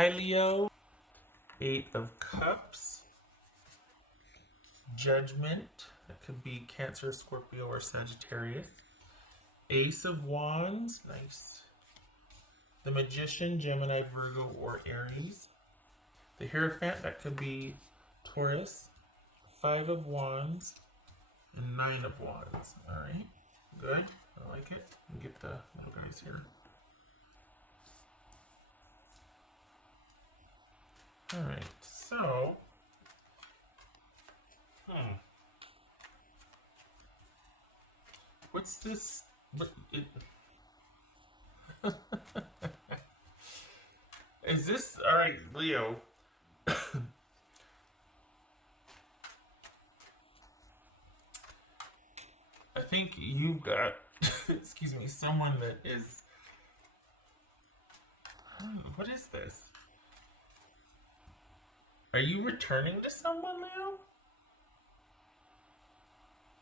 Hi, Leo. Eight of Cups. Judgment. That could be Cancer, Scorpio, or Sagittarius. Ace of Wands. Nice. The Magician, Gemini, Virgo, or Aries. The Hierophant. That could be Taurus. Five of Wands. And Nine of Wands. Alright. Good. I like it. Get the little guys here. Alright, so what's this? Is this alright, Leo? I think you've got excuse me, someone that is what is this? Are you returning to someone, Leo?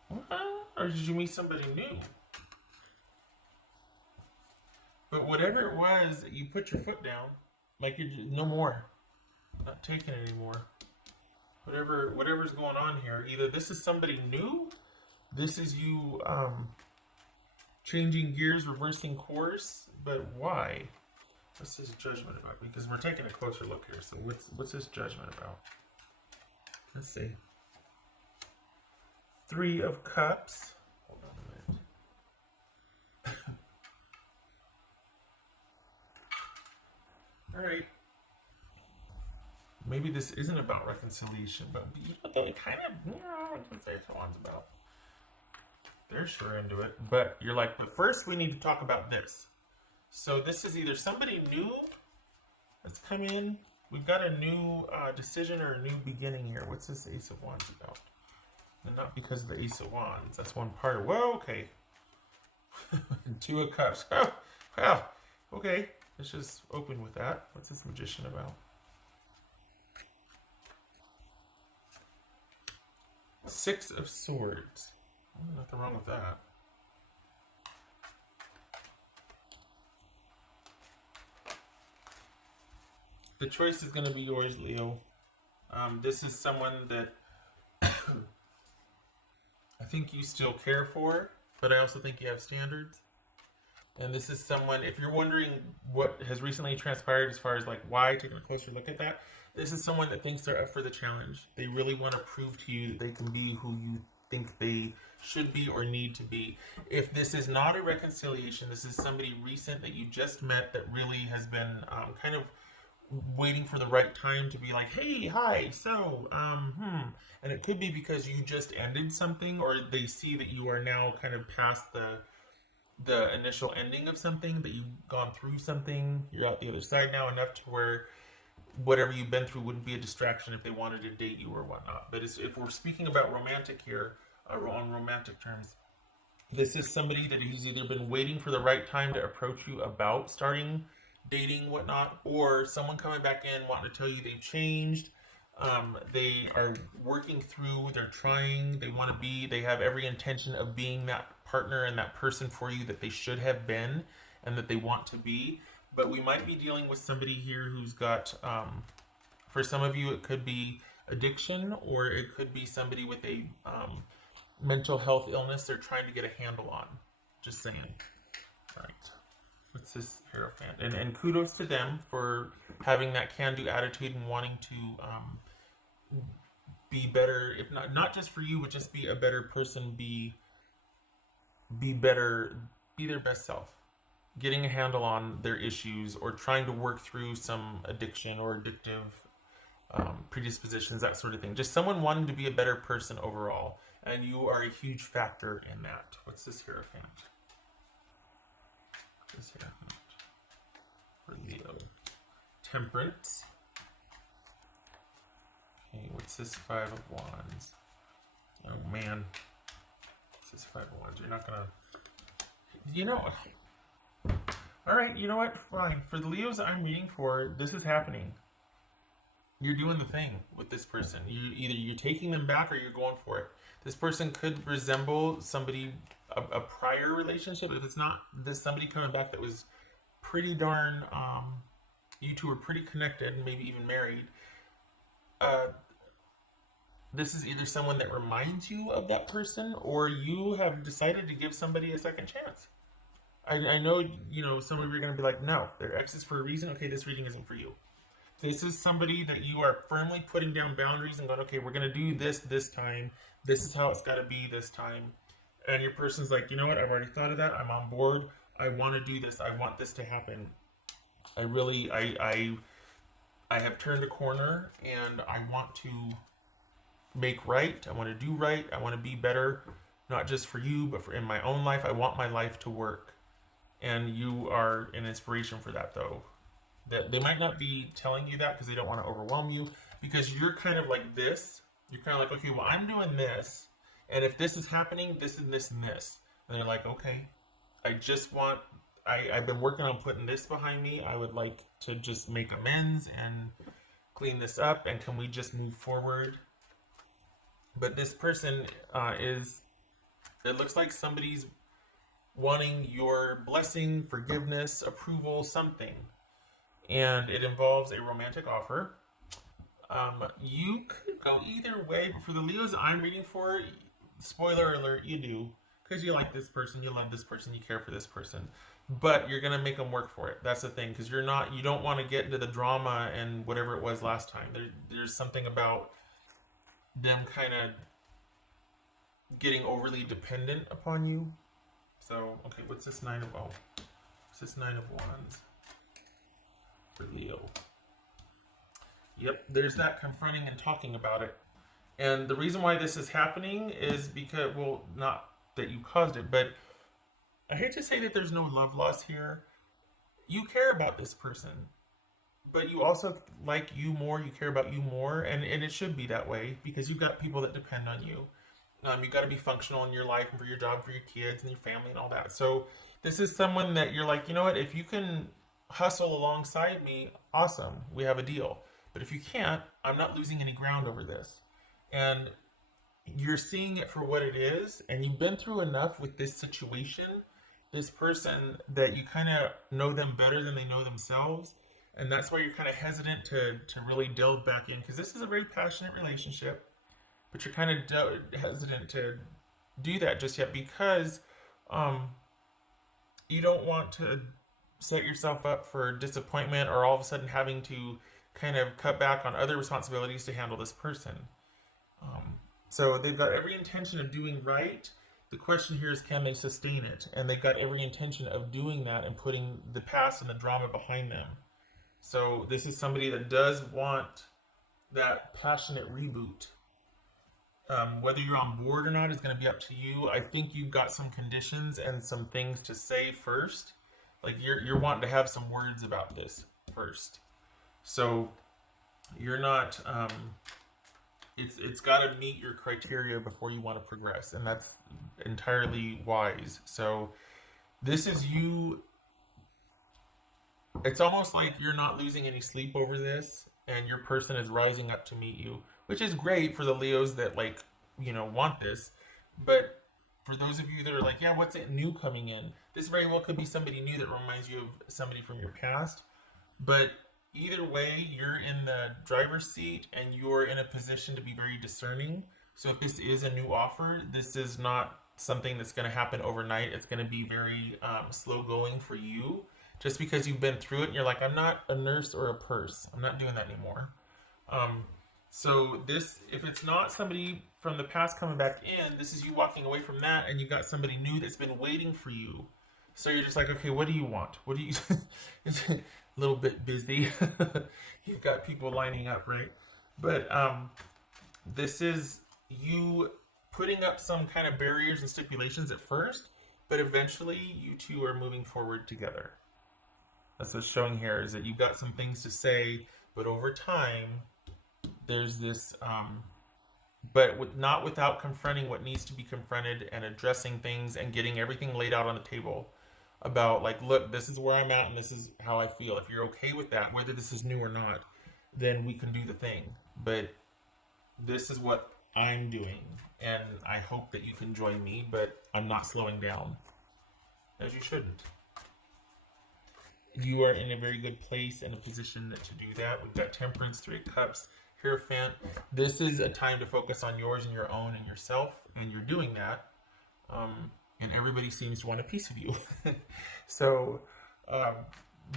What? Or did you meet somebody new? But whatever it was, you put your foot down. Like you're no more. Not taking it anymore. Whatever's going on here. Either this is somebody new, this is you changing gears, reversing course, but why? What's his judgment about? Because we're taking a closer look here. So what's his judgment about? Let's see. Three of Cups. Hold on a minute. All right. Maybe this isn't about reconciliation, but you know, though it kind of, I can say it's what one's about. They're sure into it, but you're like, but first we need to talk about this. So this is either somebody new that's come in. We've got a new decision or a new beginning here. What's this Ace of Wands about? And not because of the Ace of Wands. That's one part of, well, okay. Two of Cups. Oh, wow. Okay. Let's just open with that. What's this Magician about? Six of Swords. Nothing wrong with that. The choice is going to be yours, Leo. This is someone that I think you still care for, but I also think you have standards. And this is someone, if you're wondering what has recently transpired as far as like why, taking a closer look at that, this is someone that thinks they're up for the challenge. They really want to prove to you that they can be who you think they should be or need to be. If this is not a reconciliation, this is somebody recent that you just met that really has been kind of waiting for the right time to be like, hey, hi, so, and it could be because you just ended something, or they see that you are now kind of past the initial ending of something, that you've gone through something, you're out the other side now enough to where whatever you've been through wouldn't be a distraction if they wanted to date you or whatnot. But if we're speaking about romantic here, on romantic terms, this is somebody that who's either been waiting for the right time to approach you about starting dating, whatnot, or someone coming back in wanting to tell you they've changed. They are working through, they're trying, they want to be, they have every intention of being that partner and that person for you that they should have been and that they want to be. But we might be dealing with somebody here who's got, for some of you, it could be addiction, or it could be somebody with a mental health illness they're trying to get a handle on. Just saying. Right. What's this Hierophant? And kudos to them for having that can-do attitude and wanting to be better, if not just for you, but just be a better person, be better, be their best self. Getting a handle on their issues or trying to work through some addiction or addictive predispositions, that sort of thing. Just someone wanting to be a better person overall. And you are a huge factor in that. What's this Hierophant? This Hierophant for Leo. Temperance. Okay, what's this Five of Wands? Oh man. What's this Five of Wands? You're not gonna... You know... Alright, you know what? Fine. For the Leos I'm reading for, this is happening. You're doing the thing with this person. Either you're taking them back or you're going for it. This person could resemble somebody, a prior relationship. If it's not this somebody coming back that was pretty darn You two are pretty connected, maybe even married. Uh, this is either someone that reminds you of that person, or you have decided to give somebody a second chance. I know, some of you are going to be like, no, they're exes for a reason. Okay, this reading isn't for you. This is somebody that you are firmly putting down boundaries and going, okay, we're going to do this time. This is how it's got to be this time. And your person's like, you know what? I've already thought of that. I'm on board. I want to do this. I want this to happen. I really, I have turned a corner, and I want to make right. I want to do right. I want to be better, not just for you, but for in my own life. I want my life to work. And you are an inspiration for that, though. That they might not be telling you that because they don't want to overwhelm you, because you're kind of like this. You're kind of like, okay, well, I'm doing this, and if this is happening, this and this and this. And they're like, okay, I just want. I've been working on putting this behind me. I would like to just make amends and clean this up, and can we just move forward? But this person is. It looks like somebody's wanting your blessing, forgiveness, approval, something. And it involves a romantic offer. You could go either way, but for the Leos I'm reading for, spoiler alert, you do. Because you like this person, you love this person, you care for this person. But you're going to make them work for it. That's the thing. Because you don't want to get into the drama and whatever it was last time. There's something about them kind of getting overly dependent upon you. So, okay, what's this Nine of Wands? What's this Nine of Wands for Leo? Yep, there's that confronting and talking about it. And the reason why this is happening is because, well, not that you caused it, but I hate to say that there's no love loss here. You care about this person, but you also like you more, you care about you more, and it should be that way because you've got people that depend on you. You've got to be functional in your life and for your job, for your kids and your family and all that. So this is someone that you're like, you know what, if you can hustle alongside me, awesome, we have a deal. But if you can't, I'm not losing any ground over this. And you're seeing it for what it is, and you've been through enough with this situation, this person, that you kind of know them better than they know themselves. And that's why you're kind of hesitant to really delve back in, because this is a very passionate relationship, but you're kind of hesitant to do that just yet because you don't want to set yourself up for disappointment or all of a sudden having to kind of cut back on other responsibilities to handle this person. So they've got every intention of doing right. The question here is, can they sustain it? And they've got every intention of doing that and putting the past and the drama behind them. So this is somebody that does want that passionate reboot. Whether you're on board or not is going to be up to you. I think you've got some conditions and some things to say first. Like you're wanting to have some words about this first. So you're not. It's got to meet your criteria before you want to progress, and that's entirely wise. So this is you. It's almost like you're not losing any sleep over this, and your person is rising up to meet you, which is great for the Leos that want this. But for those of you that are like, yeah, what's it new coming in? This very well could be somebody new that reminds you of somebody from your past. But either way, you're in the driver's seat and you're in a position to be very discerning. So if this is a new offer, this is not something that's going to happen overnight. It's going to be very slow going for you. Just because you've been through it and you're like, I'm not a nurse or a purse. I'm not doing that anymore. So this, if it's not somebody from the past coming back in, this is you walking away from that and you got somebody new that's been waiting for you. So you're just like, okay, what do you want? What do you... It's a little bit busy. You've got people lining up, right? But this is you putting up some kind of barriers and stipulations at first, but eventually you two are moving forward together. That's what's showing here, is that you've got some things to say, but over time, there's this, not without confronting what needs to be confronted and addressing things and getting everything laid out on the table about, like, look, this is where I'm at and this is how I feel. If you're okay with that, whether this is new or not, then we can do the thing. But this is what I'm doing, and I hope that you can join me, but I'm not slowing down, as you shouldn't. you are in a very good place and a position to do that. We've got Temperance, Three of Cups, Hierophant. This is a time to focus on yours and your own and yourself, and you're doing that. And everybody seems to want a piece of you. So, um,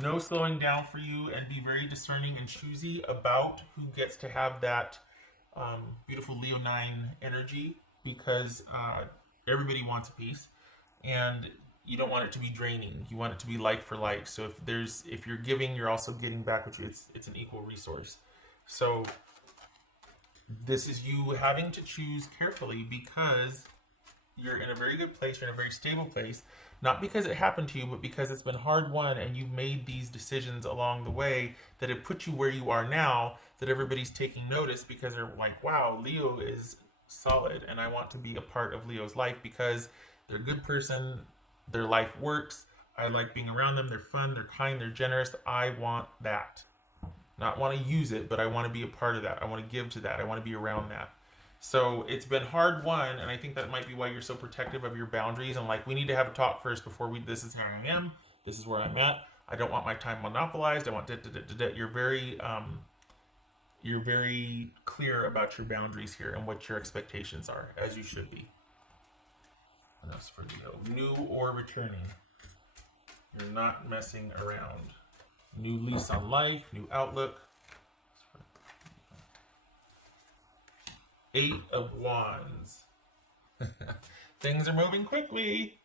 no slowing down for you, and be very discerning and choosy about who gets to have that beautiful Leo 9 energy, because everybody wants a piece, and you don't want it to be draining. You want it to be like for like. So if you're giving, you're also getting back what you. It's an equal resource. So this is you having to choose carefully, because you're in a very good place, you're in a very stable place, not because it happened to you, but because it's been hard won and you've made these decisions along the way that have put you where you are now, that everybody's taking notice because they're like, wow, Leo is solid and I want to be a part of Leo's life because they're a good person, their life works, I like being around them, they're fun, they're kind, they're generous, I want that. Not want to use it, but I want to be a part of that. I want to give to that. I want to be around that. So it's been hard won, and I think that might be why you're so protective of your boundaries. And like, we need to have a talk first before we. This is how I am. This is where I'm at. I don't want my time monopolized. I want you're very clear about your boundaries here and what your expectations are, as you should be. And that's for Leo. New or returning. You're not messing around. New lease on life. New outlook. Eight of Wands. Things are moving quickly.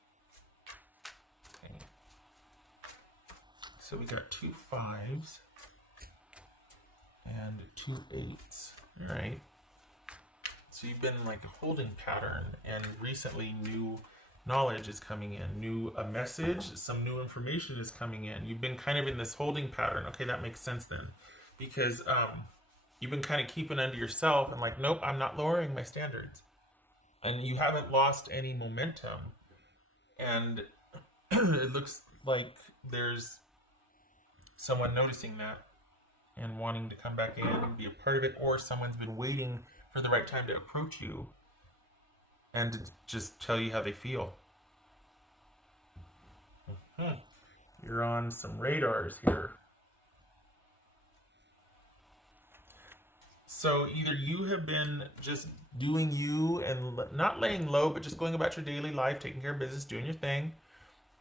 Okay. So we got 2 5s and 2 8s. All right. So you've been like a holding pattern, and recently new knowledge is coming in, a message, some new information is coming in. You've been kind of in this holding pattern. Okay, that makes sense then, because you've been kind of keeping under yourself and like, nope, I'm not lowering my standards. And you haven't lost any momentum. And it looks like there's someone noticing that and wanting to come back in and be a part of it, or someone's been waiting for the right time to approach you and to just tell you how they feel. You're on some radars here. So either you have been just doing you and not laying low, but just going about your daily life, taking care of business, doing your thing,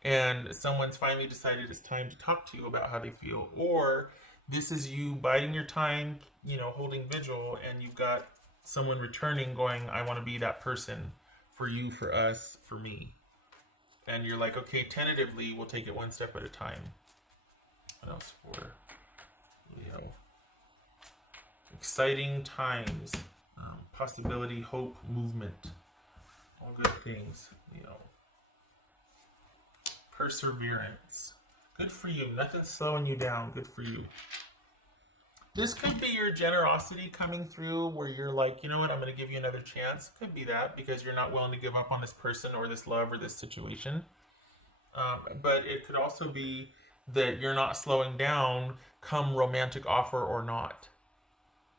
and someone's finally decided it's time to talk to you about how they feel. Or this is you biding your time, holding vigil, and you've got someone returning going, I want to be that person for you, for us, for me. And you're like, okay, tentatively, we'll take it one step at a time. What else for Leo? Exciting times, possibility, hope, movement, all good things, perseverance. Good for you. Nothing's slowing you down. Good for you. This could be your generosity coming through, where you're like, you know what, I'm going to give you another chance. Could be that because you're not willing to give up on this person or this love or this situation. But it could also be that you're not slowing down come romantic offer or not.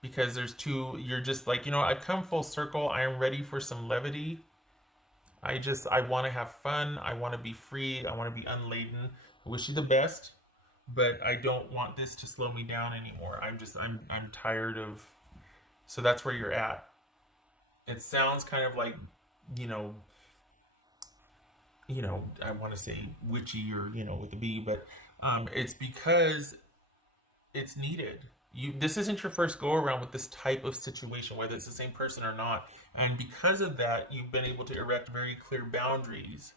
Because you're just like, I've come full circle. I am ready for some levity. I want to have fun. I want to be free. I want to be unladen. I wish you the best, but I don't want this to slow me down anymore. I'm tired of, so that's where you're at. It sounds kind of like, I want to say witchy or, with a B, but it's because it's needed. This isn't your first go around with this type of situation, whether it's the same person or not. And because of that, you've been able to erect very clear boundaries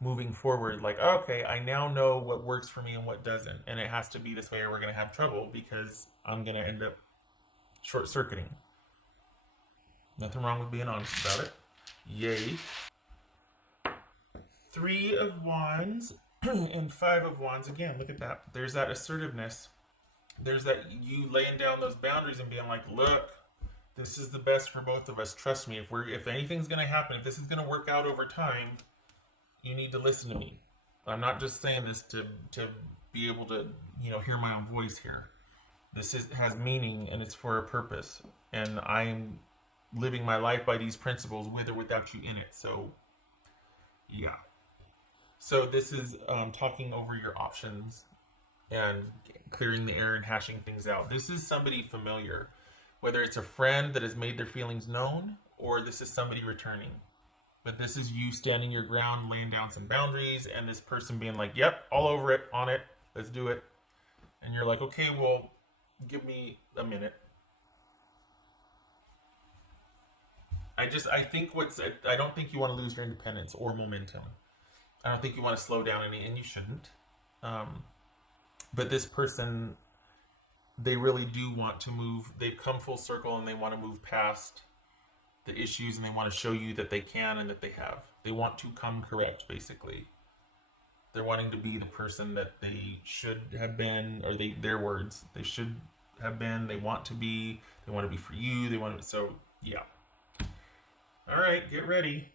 moving forward. Like, okay, I now know what works for me and what doesn't. And it has to be this way or we're going to have trouble because I'm going to end up short-circuiting. Nothing wrong with being honest about it. Yay. 3 of Wands and 5 of Wands. Again, look at that. There's that assertiveness. There's that you laying down those boundaries and being like, look, this is the best for both of us. Trust me, if anything's going to happen, if this is going to work out over time, you need to listen to me. I'm not just saying this to be able to, hear my own voice here. This has meaning and it's for a purpose. And I'm living my life by these principles with or without you in it. So, yeah. So this is talking over your options and clearing the air and hashing things out. This is somebody familiar, whether it's a friend that has made their feelings known or this is somebody returning. But this is you standing your ground, laying down some boundaries, and this person being like, yep, all over it, on it, let's do it. And you're like, okay, well, give me a minute. I don't think you want to lose your independence or momentum. I don't think you want to slow down any, and you shouldn't. Um, but this person, they really do want to move. They've come full circle and they want to move past the issues and they want to show you that they can and that they have. They want to come correct, basically. They're wanting to be the person that they should have been, or their words, they should have been. They want to be. They want to be for you. They want to. So yeah. All right, get ready.